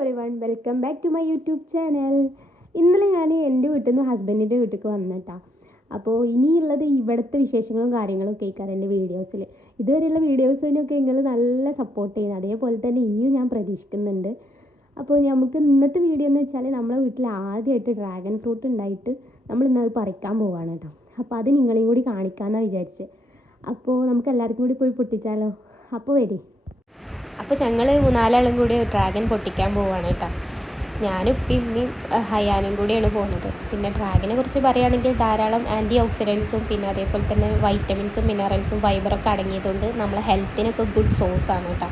Everyone welcome back to my YouTube channel ഇന്നലെ ഞാൻ എന്റെ വീട്ടിൽ നിന്ന് ഹസ്ബൻഡിന്റെ വീട്ടിലേക്ക് വന്നിട്ടാ. അപ്പോൾ ഇനിയുള്ളത് ഇവിടുത്തെ വിശേഷങ്ങളും കാര്യങ്ങളും കേൾക്കാറ് എന്റെ വീഡിയോസിൽ ഇതുവരെയുള്ള വീഡിയോസിനൊക്കെ നിങ്ങൾ നല്ല സപ്പോർട്ട് ചെയ്യുന്നത് അതേപോലെ തന്നെ ഇനിയും ഞാൻ പ്രതീക്ഷിക്കുന്നുണ്ട്. അപ്പോൾ നമുക്ക് ഇന്നത്തെ വീഡിയോ എന്ന് വെച്ചാൽ നമ്മളെ വീട്ടിൽ ആദ്യമായിട്ട് ഡ്രാഗൺ ഫ്രൂട്ട് ഉണ്ടായിട്ട് നമ്മൾ ഇന്നത് പറിക്കാൻ പോവാണ് കേട്ടോ അപ്പോൾ അത് നിങ്ങളെയും കൂടി കാണിക്കാമെന്നാണ് വിചാരിച്ചത് അപ്പോൾ നമുക്ക് എല്ലാവർക്കും കൂടി പോയി പൊട്ടിച്ചാലോ? അപ്പോൾ വരി. അപ്പോൾ ഞങ്ങൾ മൂന്നാലാളും കൂടി ഡ്രാഗൺ പൊട്ടിക്കാൻ പോവാണ് കേട്ടോ. ഞാനും പിന്നെയും ഹയാനും കൂടിയാണ് പോകുന്നത്. പിന്നെ ഡ്രാഗനെ കുറിച്ച് പറയുകയാണെങ്കിൽ ധാരാളം ആന്റി ഓക്സിഡൻസും പിന്നെ അതേപോലെ തന്നെ വൈറ്റമിൻസും മിനറൽസും ഫൈബറൊക്കെ അടങ്ങിയതുകൊണ്ട് നമ്മളെ ഹെൽത്തിനൊക്കെ ഗുഡ് സോഴ്സ് ആണ് കേട്ടോ.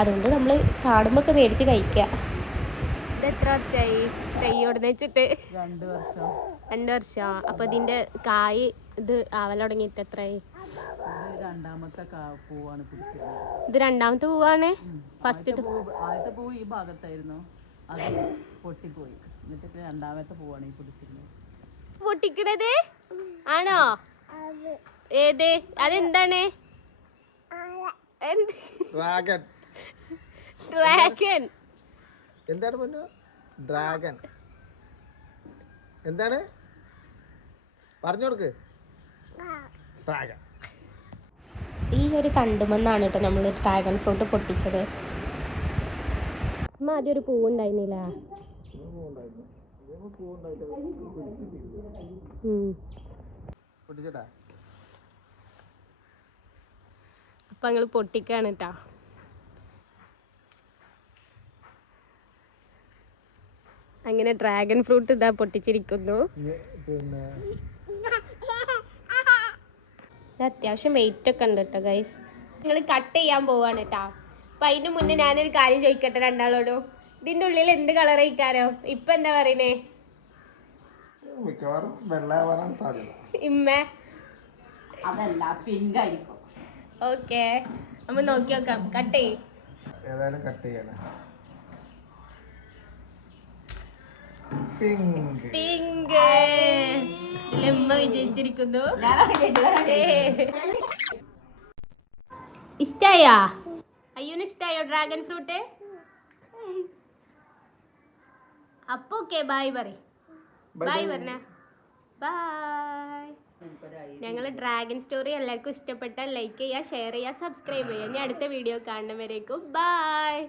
അതുകൊണ്ട് നമ്മൾ കാണുമ്പോൾ ഒക്കെ മേടിച്ച് കഴിക്കുക. ഇത് എത്ര വർഷമായി ഉടനെ വെച്ചിട്ട് രണ്ട് വർഷം. രണ്ട് വർഷം. അപ്പോൾ ഇതിന്റെ കായ് ഇത് ആവൽ തുടങ്ങിയിട്ട് എത്രയായി ഇത് രണ്ടാമത്തെ കാ- പൂവാണ് ഇത് രണ്ടാമത്തെ പൂവാണ്? ഫസ്റ്റ് പൂ ആദ്യത്തെ പൂ ഈ ഭാഗത്തായിരുന്നു. അത് പൊട്ടിപ്പോയി. എന്നിട്ട് രണ്ടാമത്തെ പൂവാണ് ഈ പിടിച്ചിരുന്നത്. പൊട്ടിക്കണത്? ആണോ? ഏത്? അതെന്താണ്? ഡ്രാഗൺ ഡ്രാഗൺ എന്താണ് പൊന്നു? ഡ്രാഗൺ എന്താണ്? പറഞ്ഞു കൊടുക്ക് ഡ്രാഗൺ ഈ ഒരു തണ്ടുമെന്നാണ് കേട്ടോ നമ്മൾ ഡ്രാഗൺ ഫ്രൂട്ട് പൊട്ടിച്ചത്. അമ്മ ആദ്യം ഒരു പൂവുണ്ടായിരുന്നില്ല? അപ്പൊ ഞങ്ങൾ പൊട്ടിക്കാണ് കേട്ടാ അങ്ങനെ ഡ്രാഗൺ ഫ്രൂട്ട് ഇതാ പൊട്ടിച്ചിരിക്കുന്നു. പിന്നെ ഇത് അത്യാവശ്യം വെയിറ്റ് ഒക്കെ ഉണ്ട് കേട്ടോ ഗൈസ് നിങ്ങൾ കട്ട് ചെയ്യാൻ പോവാണ് കേട്ടോ അപ്പൊ അതിന് മുന്നേ ഞാനൊരു കാര്യം ചോദിക്കട്ടെ രണ്ടാളോടും. ഇതിന്റെ ഉള്ളിൽ എന്ത് കളർ കഴിക്കാരോ ഇപ്പൊ എന്താ പറയണേ? മിക്കവാറും വെള്ളയാവാനാണ് സാധ്യത. ഇമ്മ. അതല്ല പിങ്ക് ആയിരിക്കും. ഓക്കെ നമ്മ നോക്കി നോക്കാം. കട്ട് ചെയ്യും. ഏതായാലും കട്ട് ചെയ്യണം. പിങ്ക്. പിങ്ക്. ഇമ്മ വിജയിച്ചിരിക്കുന്നു? ഇഷ്ടായാ? അയ്യോന് ഇഷ്ടായോ ഡ്രാഗൺ ഫ്രൂട്ട്? അപ്പൊ ഓക്കെ ബായ് പറ ബായ് പറഞ്ഞ. ബായ് ഞങ്ങൾ ഡ്രാഗൺ സ്റ്റോറി എല്ലാവർക്കും ഇഷ്ടപ്പെട്ടാൽ ലൈക്ക് ചെയ്യുക ഷെയർ ചെയ്യുക സബ്സ്ക്രൈബ് ചെയ്യുക. ഇനി അടുത്ത വീഡിയോ കാണുന്നവരേക്കും ബായ്